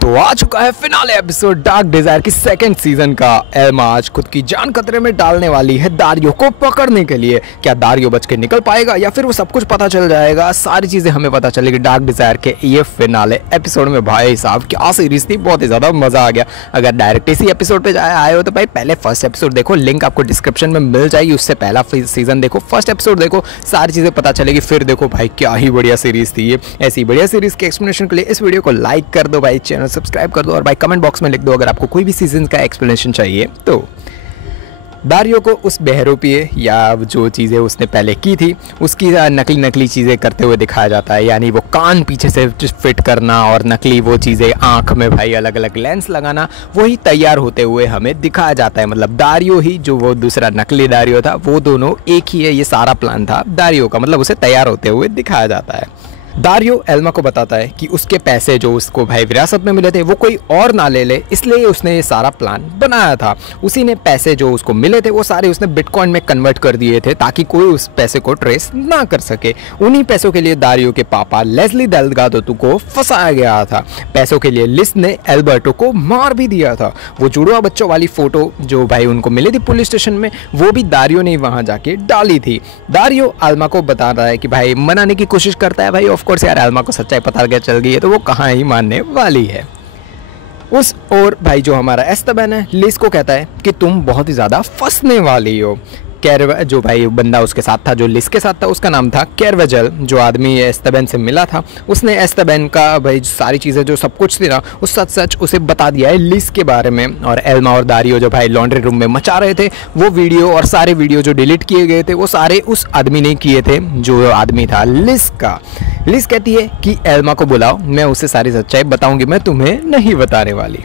तो आ चुका है फिनाले एपिसोड डार्क डिजायर की सेकंड सीजन का। एल्मा आज खुद की जान खतरे में डालने वाली है दारियो को पकड़ने के लिए। क्या दारियो बच के निकल पाएगा या फिर वो सब कुछ पता चल जाएगा? सारी चीजें हमें पता चलेगी डार्क डिजायर के ये फिनाले एपिसोड में। भाई साहब क्या सीरीज थी, बहुत ही ज्यादा मजा आ गया। अगर डायरेक्ट इसी एपिसोड पे आए हो तो भाई पहले फर्स्ट एपिसोड देखो, लिंक आपको डिस्क्रिप्शन में मिल जाएगी। उससे पहला सीजन देखो, फर्स्ट एपिसोड देखो, सारी चीजें पता चलेगी। फिर देखो भाई क्या ही बढ़िया सीरीज थी ये। ऐसी बढ़िया सीरीज के एक्सप्लेनेशन के लिए इस वीडियो को लाइक कर दो भाई, चैनल सब्सक्राइब कर दो और भाई कमेंट बॉक्स में लिख दो अगर आपको कोई भी सीजन का एक्सप्लेनेशन चाहिए तो। दारियो को उस बहरूपीय या जो चीज़ें उसने पहले की थी उसकी नकली चीज़ें करते हुए दिखाया जाता है। यानी वो कान पीछे से फिट करना और नकली वो चीज़ें आँख में भाई अलग अलग लेंस लगाना, वही तैयार होते हुए हमें दिखाया जाता है। मतलब दारियो ही जो वो दूसरा नकली दारियो था वो दोनों एक ही है। ये सारा प्लान था दारियो का, मतलब उसे तैयार होते हुए दिखाया जाता है। दारियो एल्मा को बताता है कि उसके पैसे जो उसको भाई विरासत में मिले थे वो कोई और ना ले ले, इसलिए उसने ये सारा प्लान बनाया था। उसी ने पैसे जो उसको मिले थे वो सारे उसने बिटकॉइन में कन्वर्ट कर दिए थे ताकि कोई उस पैसे को ट्रेस ना कर सके। उन्हीं पैसों के लिए दारियो के पापा लेस्ली डेल्गाडो को फंसाया गया था। पैसों के लिए लिस ने एल्बर्टो को मार भी दिया था। वो जुड़वा बच्चों वाली फोटो जो भाई उनको मिली थी पुलिस स्टेशन में, वो भी दारियो ने वहां जाके डाली थी। दारियो एल्मा को बता रहा है कि भाई मनाने की कोशिश करता है। भाई ऑफ कोर्स यार एल्मा को सच्चाई पता चल गई है तो वो कहाँ ही मानने वाली है। उस और भाई जो हमारा एस्तेबन है लिस को कहता है कि तुम बहुत ही ज़्यादा फंसने वाली हो। जो भाई बंदा उसके साथ था, जो लिस के साथ था, उसका नाम था कैरवेजल। जो आदमी एस्तेबन से मिला था उसने एस्तेबन का भाई सारी चीज़ें जो सब कुछ थी ना उस सच उसे बता दिया है लिस के बारे में। और एल्मा और दारियो जो भाई लॉन्ड्री रूम में मचा रहे थे वो वीडियो और सारे वीडियो जो डिलीट किए गए थे वो सारे उस आदमी ने किए थे, जो आदमी था लिस का। लिस कहती है कि एल्मा को बुलाओ, मैं उसे सारी सच्चाई बताऊंगी, मैं तुम्हें नहीं बताने वाली।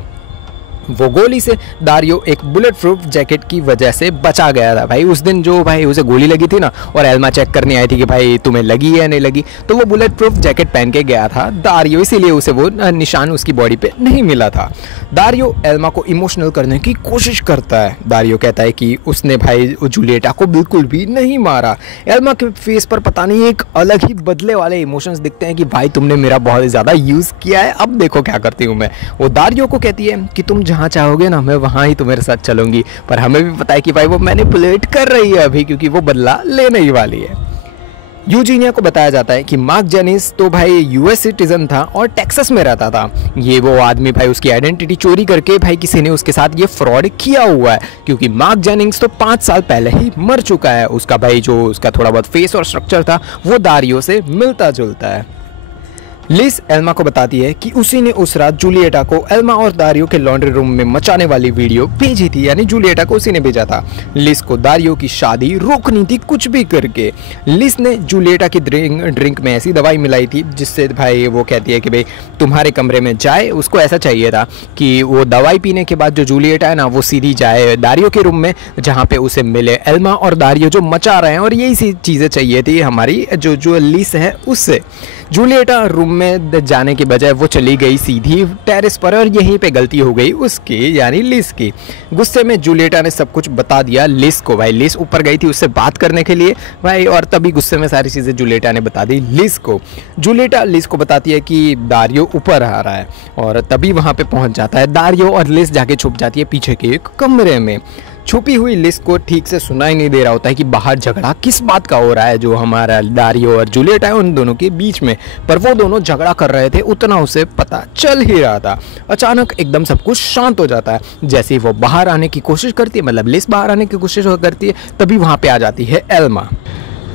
वो गोली से दारियो एक बुलेट प्रूफ जैकेट की वजह से बचा गया था। भाई उस दिन जो भाई उसे गोली लगी थी ना और एल्मा चेक करने आई थी कि भाई तुम्हें लगी है या नहीं लगी, तो वो बुलेट प्रूफ जैकेट पहन के गया था दारियो, इसीलिए उसे वो निशान उसकी बॉडी पे नहीं मिला था। दारियो एल्मा को इमोशनल करने की कोशिश करता है। दारियो कहता है कि उसने भाई जूलिएटा को बिल्कुल भी नहीं मारा। एल्मा के फेस पर पता नहीं एक अलग ही बदले वाले इमोशंस दिखते हैं कि भाई तुमने मेरा बहुत ही ज़्यादा यूज़ किया है, अब देखो क्या करती हूँ मैं। वो दारियो को कहती है कि तुम जहाँ चाहोगे ना मैं वहाँ ही तुम्हारे साथ चलूंगी, पर हमें भी पता है कि भाई वो मैनिपुलेट कर रही है अभी, क्योंकि वो बदला लेने ही वाली है। यूजीनिया को बताया जाता है कि मार्क जेनिस तो भाई यूएस सिटीजन था और टेक्सास में रहता था। ये वो आदमी भाई उसकी आइडेंटिटी चोरी करके भाई किसी ने उसके साथ ये फ्रॉड किया हुआ है, क्योंकि मार्क जेनिंग्स तो 5 साल पहले ही मर चुका है। उसका भाई जो उसका थोड़ा बहुत फेस और स्ट्रक्चर था वो दारियो से मिलता जुलता है। लिस एल्मा को बताती है कि उसी ने उस रात जूलिएटा को एल्मा और दारियो के लॉन्ड्री रूम में मचाने वाली वीडियो भेजी थी, यानी जूलिएटा को उसी ने भेजा था। लिस को दारियो की शादी रोकनी थी कुछ भी करके। लिस ने जूलिएटा की ड्रिंक में ऐसी दवाई मिलाई थी जिससे भाई वो कहती है कि भाई तुम्हारे कमरे में जाए। उसको ऐसा चाहिए था कि वो दवाई पीने के बाद जो जूलिएटा है ना वो सीधी जाए दारियो के रूम में जहाँ पे उसे मिले एल्मा और दारियो जो मचा रहे हैं, और यही सी चीज़ें चाहिए थी हमारी जो लिस है उससे। जूलिएटा रूम में जाने के बजाय वो चली गई सीधी टेरेस पर और यहीं पे गलती हो गई उसकी, यानी लिस की। गुस्से में जूलिएटा ने सब कुछ बता दिया लिस को। भाई लिस ऊपर गई थी उससे बात करने के लिए भाई, और तभी गुस्से में सारी चीज़ें जूलिएटा ने बता दी लिस को। जूलिएटा लिस को बताती है कि दारियो ऊपर आ रहा है और तभी वहाँ पे पहुँच जाता है दारियो और लिस जाके छुप जाती है पीछे के एक कमरे में। छुपी हुई लिस को ठीक से सुनाई नहीं दे रहा होता है कि बाहर झगड़ा किस बात का हो रहा है जो हमारा दारियो और जूलिएटा है उन दोनों के बीच में, पर वो दोनों झगड़ा कर रहे थे उतना उसे पता चल ही रहा था। अचानक एकदम सब कुछ शांत हो जाता है। जैसे ही वो बाहर आने की कोशिश करती है, मतलब लिस बाहर आने की कोशिश करती है, तभी वहाँ पे आ जाती है एल्मा।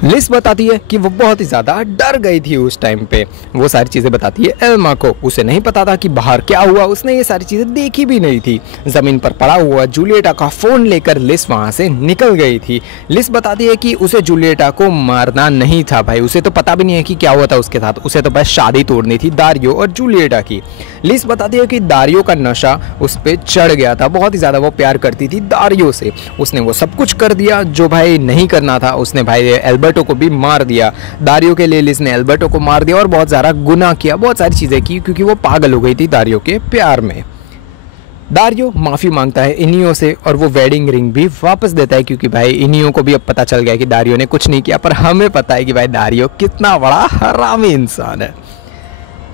लिस बताती है कि वो बहुत ही ज़्यादा डर गई थी उस टाइम पे। वो सारी चीज़ें बताती है एल्मा को। उसे नहीं पता था कि बाहर क्या हुआ, उसने ये सारी चीज़ें देखी भी नहीं थी। ज़मीन पर पड़ा हुआ जूलिएटा का फ़ोन लेकर लिस वहाँ से निकल गई थी। लिस बताती है कि उसे जूलिएटा को मारना नहीं था भाई, उसे तो पता भी नहीं है कि क्या हुआ था उसके साथ, उसे तो बस शादी तोड़नी थी दारियो और जूलिएटा की। लिस बताती है कि दारियो का नशा उस पर चढ़ गया था, बहुत ही ज़्यादा वो प्यार करती थी दारियो से। उसने वो सब कुछ कर दिया जो भाई नहीं करना था। उसने भाई एल्बर्टो को भी मार दिया। दारियो के लिए लिस ने एल्बर्टो को मार दिया और बहुत ज़्यादा गुनाह किया, बहुत सारी चीज़ें की, क्योंकि वो पागल हो गई थी दारियो के प्यार में। दारियो माफ़ी मांगता है इनियो से और वो वेडिंग रिंग भी वापस देता है, क्योंकि भाई इनियो को भी अब पता चल गया कि दारियो ने कुछ नहीं किया, पर हमें पता है कि भाई दारियो कितना बड़ा हरामी इंसान है।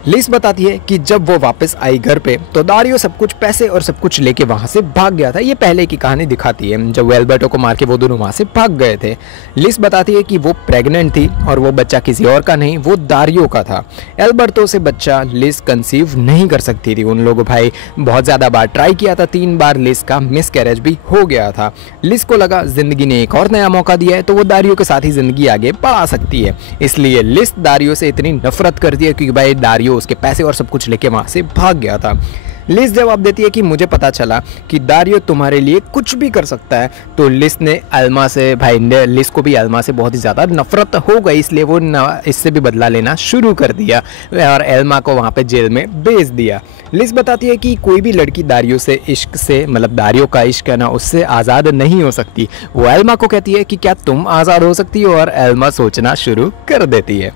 लिस बताती है कि जब वो वापस आई घर पे तो दारियो सब कुछ पैसे और सब कुछ लेके वहाँ से भाग गया था। ये पहले की कहानी दिखाती है जब वो एल्बर्टो को मार के वो दोनों वहाँ से भाग गए थे। लिस बताती है कि वो प्रेग्नेंट थी और वो बच्चा किसी और का नहीं, वो दारियो का था। एल्बर्टो से बच्चा लिस कंसीव नहीं कर सकती थी। उन लोगों भाई बहुत ज़्यादा बार ट्राई किया था, 3 बार लिस का मिसकैरेज भी हो गया था। लिस को लगा ज़िंदगी ने एक और नया मौका दिया है तो वो दारियो के साथ ही ज़िंदगी आगे बढ़ा सकती है। इसलिए लिस दारियो से इतनी नफरत करती है क्योंकि भाई दारियो उसके पैसे और सब कुछ लेके वहाँ से भाग गया था। लिस जवाब देती है कि मुझे पता चला कि दारियो तुम्हारे लिए कुछ भी कर सकता है। तो लिस ने एल्मा से लिस को भी एल्मा से बहुत ही ज़्यादा नफरत हो गई, इसलिए वो इससे भी बदला लेना शुरू कर दिया और एल्मा को वहाँ पे जेल में भेज दिया। लिस बताती है कि कोई भी लड़की दारियो से इश्क से मतलब दारियो का इश्क है ना, उससे आज़ाद नहीं हो सकती। वो एल्मा को कहती है कि क्या तुम आज़ाद हो सकती हो, और एल्मा सोचना शुरू कर देती है।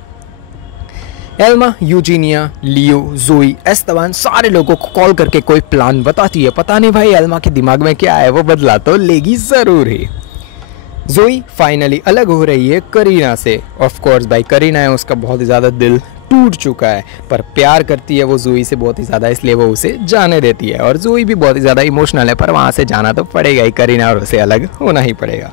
एल्मा, यूजीनिया, लियो, जोई, एस्तेबान सारे लोगों को कॉल करके कोई प्लान बताती है। पता नहीं भाई एल्मा के दिमाग में क्या है, वो बदला तो लेगी ज़रूर ही। जोई फाइनली अलग हो रही है करीना से। ऑफ कोर्स भाई करीना है, उसका बहुत ही ज़्यादा दिल टूट चुका है, पर प्यार करती है वो जोई से बहुत ही ज़्यादा, इसलिए वो उसे जाने देती है। और जोई भी बहुत ही ज़्यादा इमोशनल है, पर वहाँ से जाना तो पड़ेगा ही, करीना और उसे अलग होना ही पड़ेगा।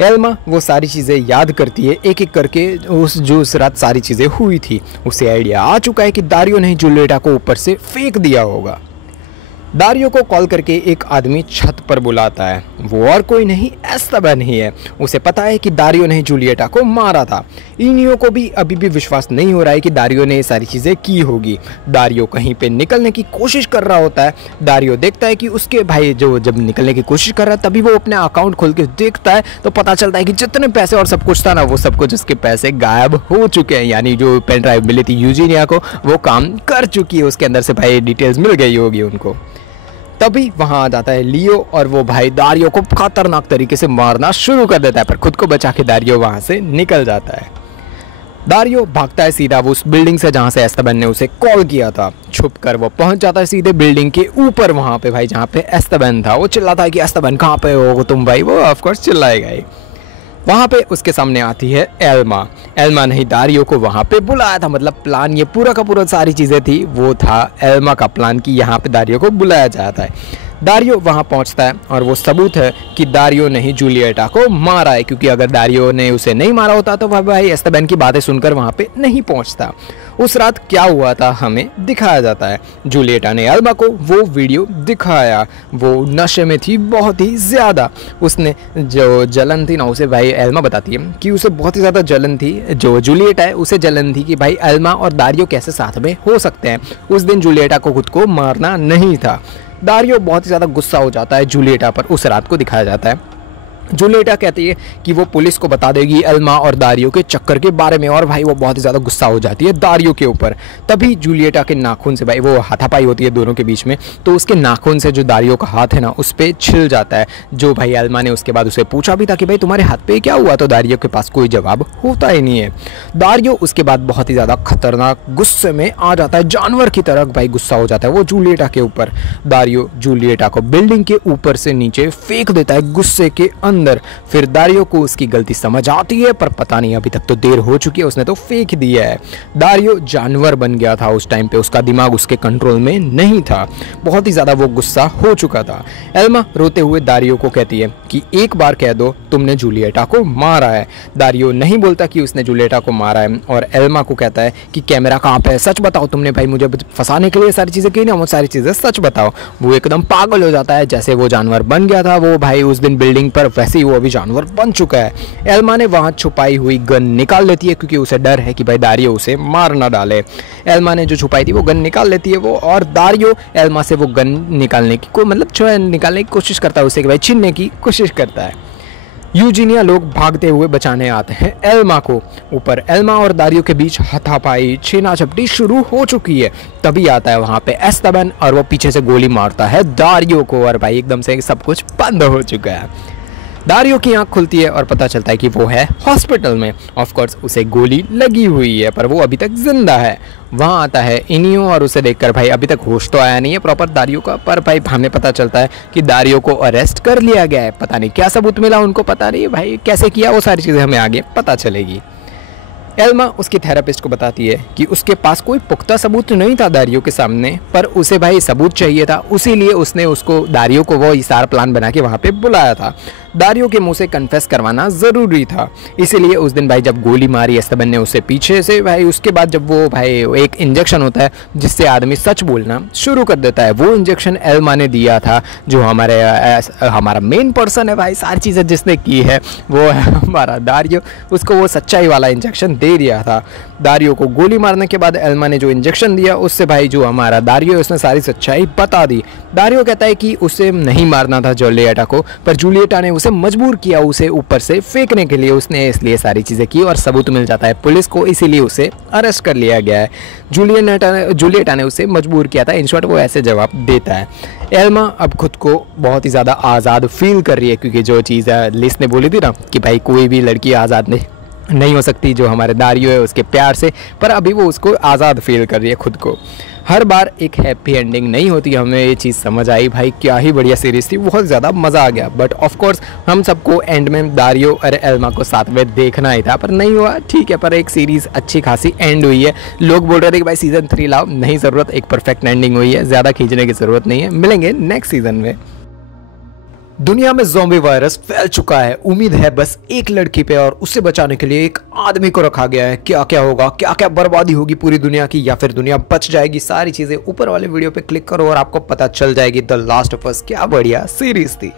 एल्मा वो सारी चीज़ें याद करती है एक एक करके, उस रात सारी चीज़ें हुई थी। उसे आइडिया आ चुका है कि दारियो ने जूलिएटा को ऊपर से फेंक दिया होगा। दारियो को कॉल करके एक आदमी छत पर बुलाता है, वो और कोई नहीं एस्तेबान ही है। उसे पता है कि दारियो ने जूलिएटा को मारा था। इनियो को भी अभी भी विश्वास नहीं हो रहा है कि दारियो ने ये सारी चीज़ें की होगी। दारियो कहीं पे निकलने की कोशिश कर रहा होता है। दारियो देखता है कि उसके भाई जो जब निकलने की कोशिश कर रहा है तभी वो अपने अकाउंट खोल के देखता है तो पता चलता है कि जितने पैसे और सब कुछ था ना, वो सब कुछ उसके पैसे गायब हो चुके हैं। यानी जो पेन ड्राइव मिली थी यूजीनिया को वो काम कर चुकी है, उसके अंदर से भाई डिटेल्स मिल गई होगी उनको। तभी वहां आ जाता है लियो और वो भाई दारियो को खतरनाक तरीके से मारना शुरू कर देता है, पर खुद को बचा के दारियो वहां से निकल जाता है। दारियो भागता है सीधा वो उस बिल्डिंग से जहां से एस्तेबान ने उसे कॉल किया था। छुपकर वो पहुंच जाता है सीधे बिल्डिंग के ऊपर, वहां पे भाई जहां पे एस्तेबान था। वो चिल्लाता है कि एस्तेबान कहाँ पे हो तुम भाई, वो ऑफकोर्स चिल्लाएगा ही। वहाँ पे उसके सामने आती है एल्मा। एल्मा ने ही दारियो को वहाँ पे बुलाया था, मतलब प्लान ये पूरा का पूरा सारी चीज़ें थी वो था एल्मा का प्लान कि यहाँ पे दारियो को बुलाया जाता है। दारियो वहाँ पहुँचता है और वो सबूत है कि दारियो ने ही जूलिएटा को मारा है, क्योंकि अगर दारियो ने उसे नहीं मारा होता तो वह भाई एस्तेबान की बातें सुनकर वहाँ पे नहीं पहुँचता। उस रात क्या हुआ था हमें दिखाया जाता है। जूलिएटा ने एल्मा को वो वीडियो दिखाया, वो नशे में थी बहुत ही ज़्यादा। उसने जो जलन थी ना, उसे भाई एल्मा बताती है कि उसे बहुत ही ज़्यादा जलन थी। जो जूलिएटा है उसे जलन थी कि भाई एल्मा और दारियो कैसे साथ में हो सकते हैं। उस दिन जूलिएटा को खुद को मारना नहीं था। दारियो बहुत ही ज़्यादा गुस्सा हो जाता है जूलिएटा पर, उस रात को दिखाया जाता है। जूलिएटा कहती है कि वो पुलिस को बता देगी एल्मा और दारियो के चक्कर के बारे में, और भाई वो बहुत ही ज़्यादा गुस्सा हो जाती है दारियो के ऊपर। तभी जूलिएटा के नाखून से भाई वो हाथापाई होती है दोनों के बीच में, तो उसके नाखून से जो दारियो का हाथ है ना उस पर छिल जाता है। जो भाई एल्मा ने उसके बाद उसे पूछा भी था कि भाई तुम्हारे हाथ पे क्या हुआ, तो दारियो के पास कोई जवाब होता ही नहीं है। दारियो उसके बाद बहुत ही ज़्यादा खतरनाक गुस्से में आ जाता है, जानवर की तरह भाई गुस्सा हो जाता है वो जूलिएटा के ऊपर। दारियो जूलिएटा को बिल्डिंग के ऊपर से नीचे फेंक देता है गुस्से के अंदर। फिर दारियो को उसकी गलती समझ आती है, पर पता नहीं अभी तक तो देर हो चुकी है, उसने तो फेंक दिया है। दारियो जानवर बन गया था उस टाइम पे, उसका दिमाग उसके कंट्रोल में नहीं था, बहुत ही ज्यादा वो गुस्सा हो चुका था। एल्मा रोते हुए दारियो को कहती है कि एक बार कह दो तुमने जूलिएटा को मारा है। दारियो नहीं बोलता कि उसने जूलिएटा को मारा है और एल्मा को कहता है कि कैमरा कहाँ पे है, सच बताओ, तुमने भाई मुझे फंसाने के लिए सारी चीजें की ना, वो सारी चीजें सच बताओ। वो एकदम पागल हो जाता है, जैसे वो जानवर बन गया था वो भाई उस दिन बिल्डिंग पर, वैसे ही वो अभी जानवर बन चुका है। एल्मा ने वहां छुपाई हुई गन निकाल लेती है क्योंकि उसे डर है कि भाई दारियो उसे मार ना डाले। एल्मा ने जो छुपाई थी वो गन निकाल लेती है वो, और दारियो एल्मा से वो गन निकालने की निकालने की कोशिश करता है, उसे कि भाई छीनने की कोशिश करता है। यूजीनिया लोग भागते हुए बचाने आते हैं एल्मा को। ऊपर एल्मा और दारियो के बीच हाथापाई छीना झपटी शुरू हो चुकी है। तभी आता है वहां पे एस्तेबान और वो पीछे से गोली मारता है दारियो को, और भाई एकदम से सब कुछ बंद हो चुका है। दारियो की आंख खुलती है और पता चलता है कि वो है हॉस्पिटल में। ऑफ कोर्स उसे गोली लगी हुई है पर वो अभी तक जिंदा है। वहाँ आता है इनियो और उसे देखकर भाई अभी तक होश तो आया नहीं है प्रॉपर दारियो का, पर भाई हमें पता चलता है कि दारियो को अरेस्ट कर लिया गया है। पता नहीं क्या सबूत मिला उनको, पता नहीं भाई कैसे किया, वो सारी चीज़ें हमें आगे पता चलेगी। एल्मा उसकी थेरेपिस्ट को बताती है कि उसके पास कोई पुख्ता सबूत नहीं था दारियो के सामने, पर उसे भाई सबूत चाहिए था, उसीलिए उसने उसको दारियो को वो इशारा प्लान बना के वहाँ पे बुलाया था। दारियो के मुंह से कन्फेस करवाना ज़रूरी था, इसीलिए उस दिन भाई जब गोली मारी एस्टेबन ने उससे पीछे से भाई, उसके बाद जब वो भाई एक इंजेक्शन होता है जिससे आदमी सच बोलना शुरू कर देता है, वो इंजेक्शन एल्मा ने दिया था। जो हमारा मेन पर्सन है भाई, सारी चीज़ें जिसने की है वो है हमारा दारियो, उसको वो सच्चाई वाला इंजेक्शन दे दिया था। दारियो को गोली मारने के बाद एल्मा ने जो इंजेक्शन दिया उससे भाई जो हमारा दारियो है उसने सारी सच्चाई बता दी। दारियो कहता है कि उसे नहीं मारना था जूलिएटा को, पर जूलिएटा ने उसे मजबूर किया उसे ऊपर से फेंकने के लिए, उसने इसलिए सारी चीज़ें की और सबूत मिल जाता है पुलिस को, इसीलिए उसे अरेस्ट कर लिया गया है। जूलिएटा ने उसे मजबूर किया था, इन शॉर्ट वो ऐसे जवाब देता है। एल्मा अब खुद को बहुत ही ज़्यादा आज़ाद फील कर रही है, क्योंकि जो चीज़ लिस ने बोली थी ना कि भाई कोई भी लड़की आज़ाद नहीं हो सकती जो हमारे दारियो है उसके प्यार से, पर अभी वो उसको आज़ाद फील कर रही है खुद को। हर बार एक हैप्पी एंडिंग नहीं होती, हमें ये चीज़ समझ आई भाई, क्या ही बढ़िया सीरीज़ थी, बहुत ज़्यादा मज़ा आ गया। बट ऑफ कोर्स हम सबको एंड में दारियो और एल्मा को साथ में देखना ही था, पर नहीं हुआ, ठीक है, पर एक सीरीज़ अच्छी खासी एंड हुई है। लोग बोल रहे थे कि भाई सीज़न 3 लाओ, नहीं ज़रूरत, एक परफेक्ट एंडिंग हुई है, ज़्यादा खींचने की ज़रूरत नहीं है। मिलेंगे नेक्स्ट सीज़न में। दुनिया में ज़ॉम्बी वायरस फैल चुका है, उम्मीद है बस एक लड़की पे, और उससे बचाने के लिए एक आदमी को रखा गया है। क्या क्या होगा, क्या क्या बर्बादी होगी पूरी दुनिया की, या फिर दुनिया बच जाएगी, सारी चीज़ें ऊपर वाले वीडियो पे क्लिक करो और आपको पता चल जाएगी। द लास्ट ऑफ अस क्या बढ़िया सीरीज थी।